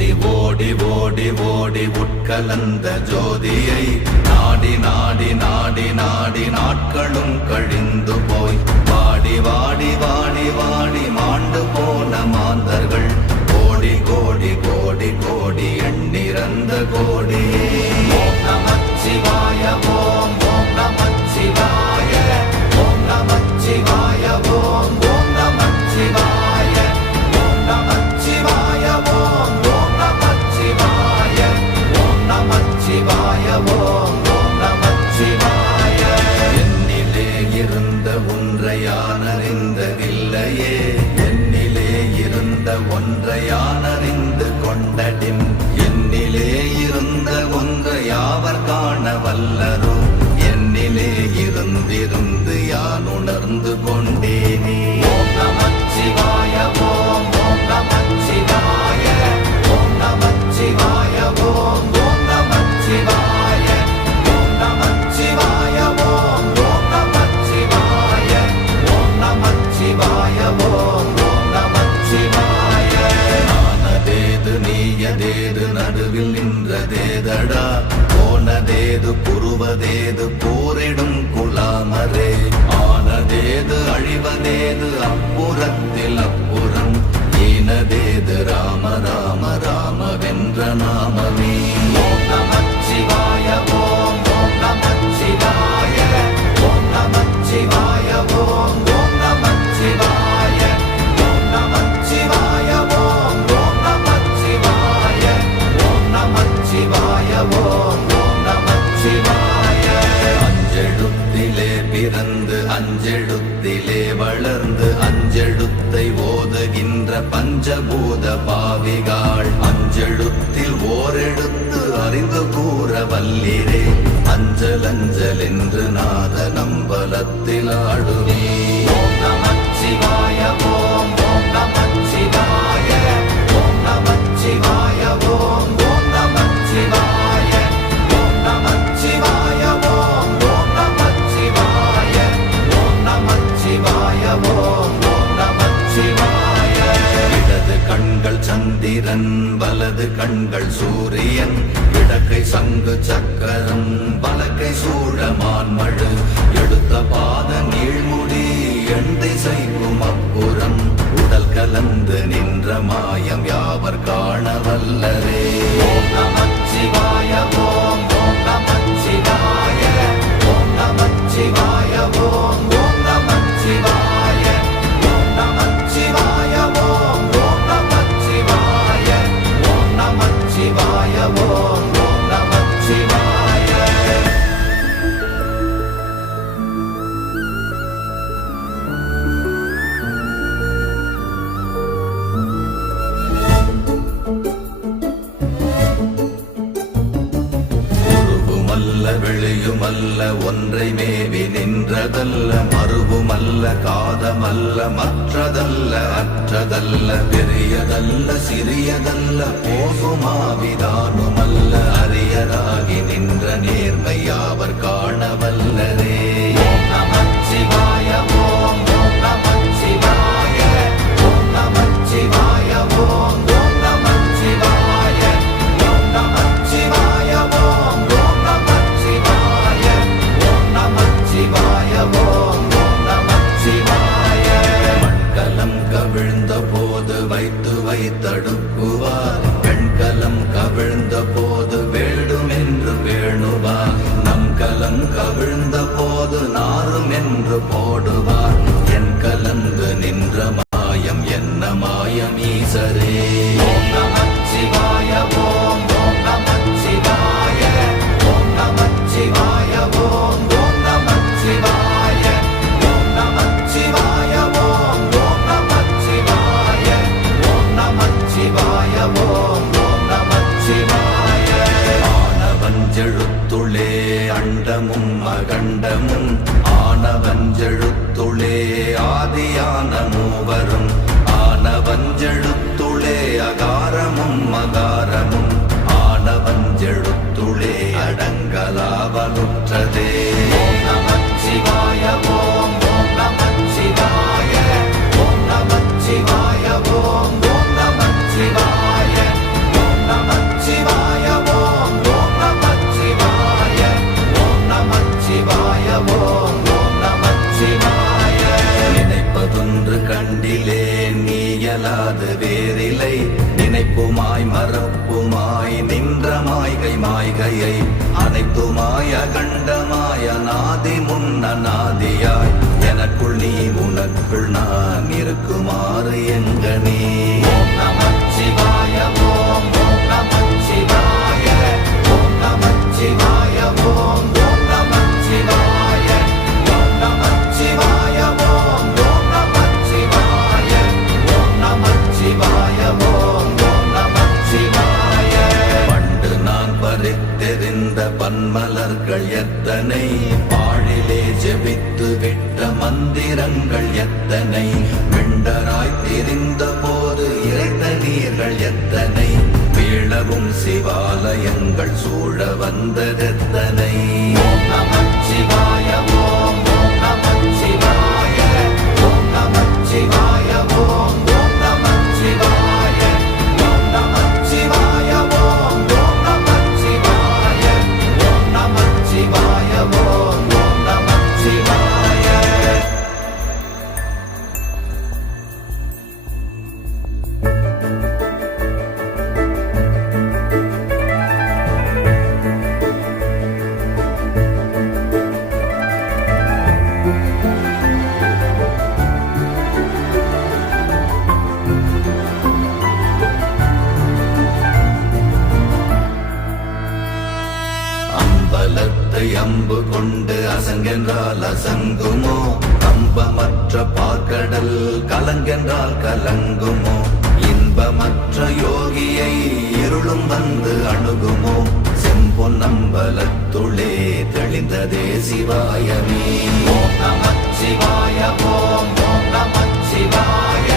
ஓடி ஓடி ஓடி உட்கலந்த ஜோதியை நாடி நாடி நாடி நாடி நாட்களும் கழிந்து போய் வாடி வாடி வாடி வாடி மாண்டு போன மாந்தர்கள் கோடி கோடி கோடி கோடி எண்ணிறந்த கோடி. ஓம் நமச்சிவாய ஓம் ஓம் நமச்சிவாய ஓம் நமச்சிவாய ஓம் ஓம் நமச்சிவாய ஓம் நமச்சிவாய ஓம் ஓம் நமச்சிவாய ஓம் நமச்சிவாய ஓம் ஓம் நமச்சிவாய. என்னிலே இருந்த ஒன்றை யான் அறிந்ததில்லையே, என்னிலே இருந்த ஒன்றை யான் அறிந்து கொண்டடின், என்னிலே இருந்த ஒன்றை யாவர் காண வல்லரோ, என்னிலே இருந்திருந்து யான் உணர்ந்து கொண்டேனே. ஓம் நமச்சிவாய ஓம் ஓம் நமச்சிவாய ஓம் நமச்சிவாய ஓம் ஓம் நமச்சிவாய ஓம் நமச்சிவாய ஓம் ஓம் நமச்சிவாய ஓம் நமச்சிவாய ஓம் ஓம் நமச்சிவாய. நானதேது நீயதேது நடுவில் நின்றதேதடா, போனதேது புருவதேது போரிடும் குலாமரே, ஆனதேது அழிவதேது அப்புறத்தில் அப்புறம், ஈனதேது ராம ராம ராம வென்ற நாமமே. ஓம் நமச்சிவாய ஓம் ஓம் நமச்சிவாய ஓம் நமச்சிவாய ஓம் ஓம் நமச்சிவாய ஓம் நமச்சிவாய ஓம் ஓம் நமச்சிவாய ஓம் நமச்சிவாய ஓம் ஓம் நமச்சிவாய. அஞ்செழுத்திலே பிறந்து அஞ்செழுத்திலே வளர்ந்து அஞ்செழுத்தை ஓதுகின்ற பஞ்சபூத பாவிகாள், அஞ்செழுத்தில் ஓரெழுத்து அறிந்து கூற வல்லிரே, அஞ்சல் அஞ்சல் என்று நாத நம்பலத்தில் ஆடுவே. ஓம் நமச்சிவாய ஓம் ஓம் நமச்சிவாய ஓம் நமச்சிவாய ஓம் ஓம் நமச்சிவாய ஓம் நமச்சிவாய ஓம் ஓம் நமச்சிவாய ஓம் நமச்சிவாய ஓம் ஓம் நமச்சிவாய. இடது கண்கள் சந்திரன் வலது கண்கள் சூரியன், இடக்கை சங்கு சக்கரம் வலக்கை சூழமான்மழு, எடுத்த பாத நீழ்முடி எண் திசைக்கும் அப்புறம், உடல் கலந்து நின்ற மாயம் யாவர் காண வல்லரே. ஓம் நமச்சிவாய ஓம் ஓம் நமச்சிவாய ஓம் நமச்சிவாய ஓம் ஓம் நமச்சிவாய ஓம் நமச்சிவாய ஓம் ஓம் நமச்சிவாய ஓம் நமச்சிவாய ஓம் ஓம் நமச்சிவாய. உருவுமல்ல வெளியுமல்ல ஒன்றை மேவி நின்றதல்ல, மறுவுமல்ல காதமல்ல மற்றதல்ல அற்றதல்ல, பெரியதல்ல சிறியதல்ல போகுமாவிதானுமல்ல, அரியராகி நின்ற நேர்மை யாவர் காண வல்லரே. ஓம் நமச்சிவாய ஓம் ஓம் நமச்சிவாய ஓம் நமச்சிவாய ஓம் ஓம் நமச்சிவாய ஓம் நமச்சிவாய ஓம் ஓம் நமச்சிவாய ஓம் நமச்சிவாய ஓம் ஓம் நமச்சிவாய. மண்கலம் கவிழ்ந்த போது வைத்து வைத்தடுக்குவார், பெண்கலம் கவிழ்ந்த போது வேடும் என்று வேணுவார், நம் கலம் கவிழ்ந்த போது நாரும் என்று போடுவார், என் கலந்து நின்ற மாயம் என்ன மாயம் ஈசரே. ஓம் நமச்சிவாய ஓம் ஓம் நமச்சிவாய ஓம் நமச்சிவாய ஓம் ஓம் நமச்சிவாய ஓம் நமச்சிவாய ஓம் ஓம் நமச்சிவாய ஓம் நமச்சிவாய ஓம் ஓம் நமச்சிவாய. ஆனவஞ்செழுத்துளே அண்டமும் அகண்டமும், ஆனவஞ்செழுத்துளே ஆதியான மூவரும், ஆனவஞ்செழுத்துளே அகாரமும் அகாரமும், ஆனவஞ்செழுத்துளே அடங்கலாவலுற்றதே. ஓம் நமச்சிவாய ஓம் ஓம் நமச்சிவாய ஓம் நமச்சிவாய ஓம் ஓம் நமச்சிவாய ஓம் நிற்குமாய் மறப்புமாய் நின்ற மாய்கை மாய்கையை அனைத்துமாய் அகண்டமாய் அநாதி முன்னநாதியாய் எனக்குள் நீ உனக்குள் நான் இருக்குமாறு எங்கனே. ஓம் நமச்சிவாய ஓம் ஓம் நமச்சிவாய ஓம் நமச்சிவாய ஓம் ஓம் நமச்சிவாய ஓம் நமச்சிவாய ஓம் ஓம் நமச்சிவாய ஓம் நமச்சிவாய ஓம் ஓம் நமச்சிவாய. பண்டு நான் பறித்தெறிந்த பன்மலர்கள் எத்தனை, பாழிலே ஜெபித்து விட்ட மந்திரங்கள் எத்தனை, விண்டராய் திரிந்த போது இறைத்த நீர்கள் எத்தனை, வீழவும் சிவாலயங்கள் சூழ வந்ததெத்தனை. ஓம் நமச்சிவாய ஓம் ஓம் நமச்சிவாய ஓம் நமச்சிவாய ஓம் ஓம் நமச்சிவாய ஓம் நமச்சிவாய ஓம் ஓம் நமச்சிவாய ஓம் நமச்சிவாய ஓம் ஓம் நமச்சிவாய. அம்பலத்தை அம்பு கொண்டு அசங்கென்றால் அசங்குமோ, கம்பமற்ற பார்க்கடல் கலங்கென்றால் கலங்குமோ, இன்பமற்ற யோகியை இருளும் வந்து அணுகுமோ, செம்பொன்னம்பலத்துளே தெளிந்ததே சிவாயமே. ஓம் நமச்சிவாய ஓம் ஓம் நமச்சிவாய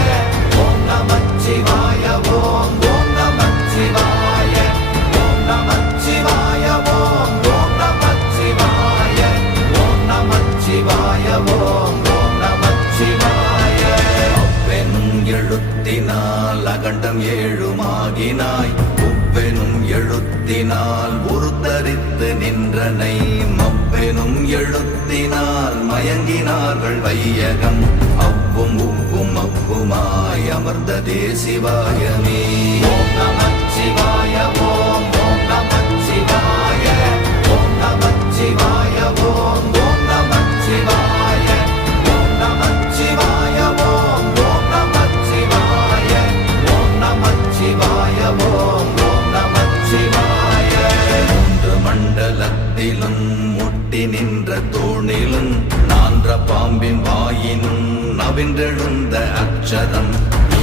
ஓம் நமச்சிவாய ஓம் ஓம் நமச்சிவாய ஓம் நமச்சிவாய ஓம் ஓம் நமச்சிவாய ஓம் நமச்சிவாய ஓம் ஓம் நமச்சிவாய. அவ்வெனும் எழுத்தினால் அகண்டம் ஏழுமாகினாய், உவ்வெனும் எழுத்தினால் உருத்தரித்து நின்றனை, மவ்வெனும் எழுத்தினால் மயங்கினார்கள் வையகம், அவ்வும் உவ்வும் அவ்வுமாய் அமர்ந்ததே சிவாயமே. ஓம் நமச்சிவாய ஓம் ஓம் நமச்சிவாய ஓம் நமச்சிவாய ஓம் ஓம் நமச்சிவாய ஓம் நமச்சிவாய ஓம் ஓம் நமச்சிவாய ஓம் நமச்சிவாய ஓம் ஓம் நமச்சிவாய. மூன்று மண்டலத்திலும் முட்டி நின்ற தூணிலும் நான்ற பாம்பின் வாயினும் நவின்றெழுந்த அக்ஷரம்,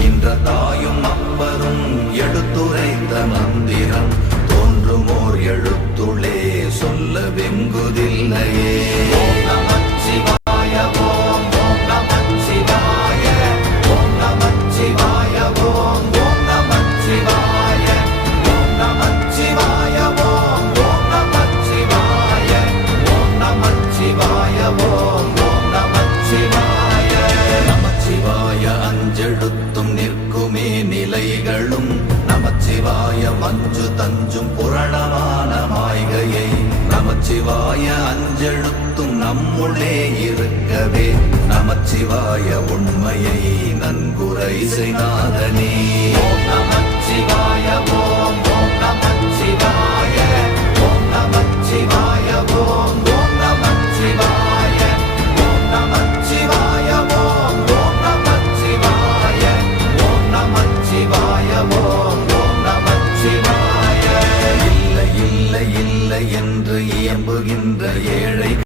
ஈன்ற தாயும் அப்பரும் எடுத்துரைத்த மந்திரம், தோன்றுமோர் எழுத்துளே சொல்ல வெங்குதில்லையே. ஓம் நமச்சிவாய ஓம் ஓம் நமச்சிவாய ஓம் நமச்சிவாய ஓம் ஓம் நமச்சிவாய ஓம் நமச்சிவாய ஓம் ஓம் நமச்சிவாய ஓம் நமச்சிவாய ஓம் ஓம் நமச்சிவாய. நமச்சிவாய அஞ்செழுத்தும் நிற்குமே நிலைகளும், நமச்சிவாய மஞ்சு தஞ்சும் புரணமான மாய்கையை, நமச்சிவாய அஞ்செழுத்தும் நம்முள்ளே இருக்கவே, நமச்சிவாய உண்மையை நன்குரை செய்நாதனே.